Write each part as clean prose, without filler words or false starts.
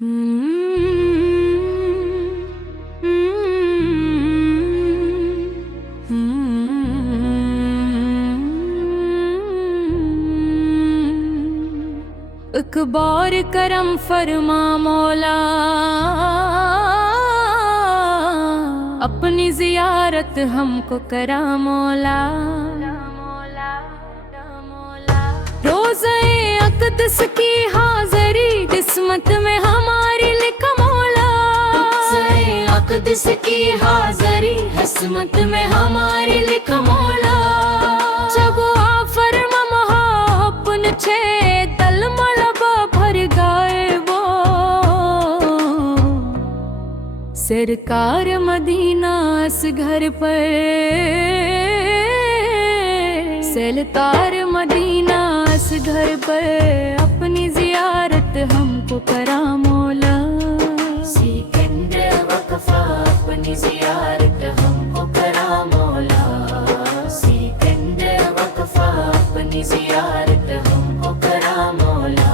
اکبار کرم فرما مولا، اپنی زیارت ہم کو کرا مولا۔ روزہ اقدس کی حاضری قسمت میں ہماری لکھا مولا، روزہ اقدس کی حاضری قسمت میں ہماری لکھا مولا۔ جب فرما محبن چھے دل ملبا بھر گائے وہ، سرکار مدینہ اس گھر پر، سرکار مدینہ اس گھر پر، اپنی زیارت ہم کو کرا مولا۔ سکندر وقفہ اپنی زیارت ہم کو کرا مولا، سکندر وقفہ اپنی زیارت ہم کو کرا مولا،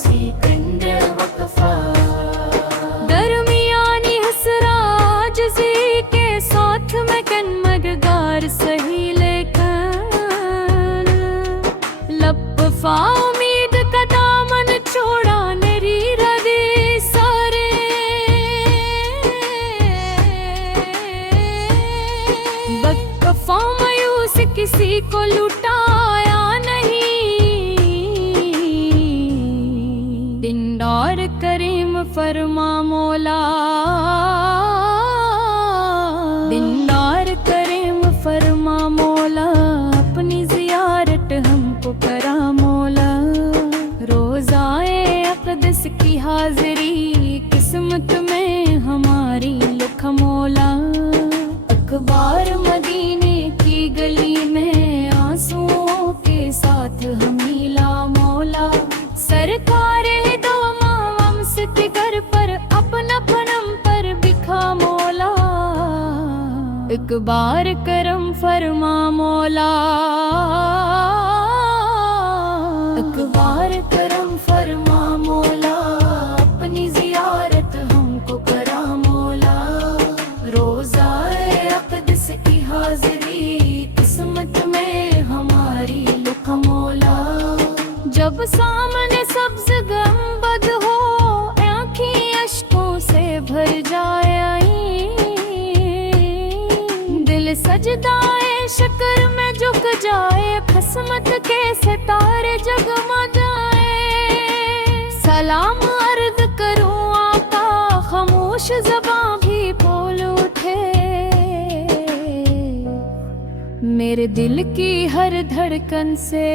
سکندر وقفہ۔ درمیانی حسرا عاجزی کے ساتھ میں کن مددگار سہی لپفا امید کا دامن چھوڑا نری ردی سارے، بدکفا مایوس کسی کو لٹایا نہیں، دیندار کریم فرما مولا، دیندار کریم فرما مولا، اپنی زیارت ہم کو کرا مولا۔ روزہ اقدس کی حاضری قسمت میں ہماری لکھا مولا۔ اخبار مدینے کی گلی میں آنسوؤں کے ساتھ ہم ملا مولا، سرکار دو مامس کے گھر پر اپنا پنم پر بکھا مولا۔ ایک بار کرم فرما مولا، ایک بار کرم فرما مولا، اپنی زیارت ہم کو کرا مولا۔ روزہ اقدس کی حاضری قسمت میں ہماری لکھا مولا۔ جب سامنے سبز گنبد ہو، آنکھیں اشکوں سے بھر جائیں، دل سجدائے شکر میں جھک جائے، قسمت کے ستارے جگمگائے۔ سلام عرض کروں آقا، خاموش زباں بھی بول اٹھے، میرے دل کی ہر دھڑکن سے،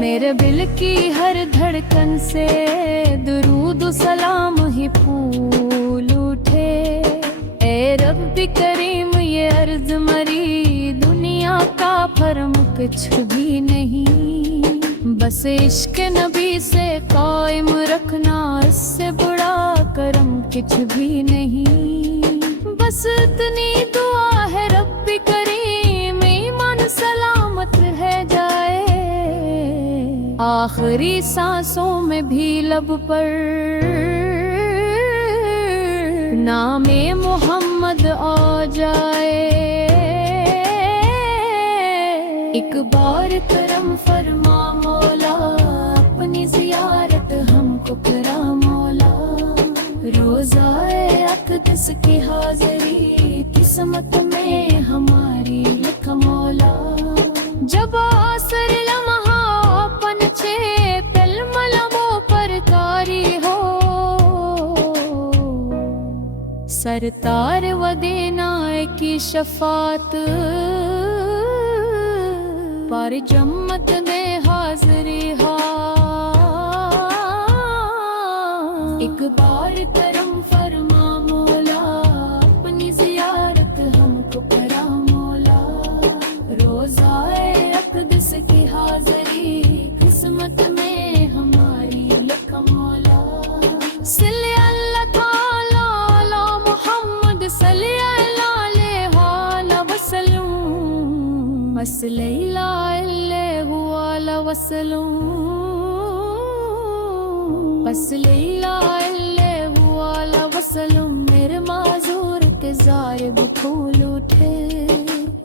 میرے دل کی ہر دھڑکن سے درود و سلام ہی پھول اٹھے۔ اے رب کریم یہ عرض مری، دنیا کا فرم کچھ بھی نہیں، بس عشق نبی سے قائم رکھنا، اس سے بڑا کرم کچھ بھی نہیں۔ بس اتنی دعا ہے رب کریم، ایمان سلامت ہے جائے، آخری سانسوں میں بھی لب پر نام محمد آ جائے۔ ایک بار کرم فرما مولا، اپنی زیارت ہم کو کرا مولا۔ روزہ اقدس کی حاضری قسمت میں ہماری لکھا مولا۔ جب عصر لمحہ پنچے پل ملبوں پر طاری ہو، سرتار و دینا کی شفاعت پر جمت دے حاضری ہا۔ ایک بار کرم فرما مولا، اپنی زیارت ہم کو کرا مولا۔ روزہ اقدس کی حاضری قسمت میں ہماری لکھا مولا۔ صلی اللہ تعالی علی محمد، صلی اللہ علیہ وسلم، صلی اللہ علیہ وسلم۔ Aslilla Allah wasallam mere mazur ke zarib phool uthe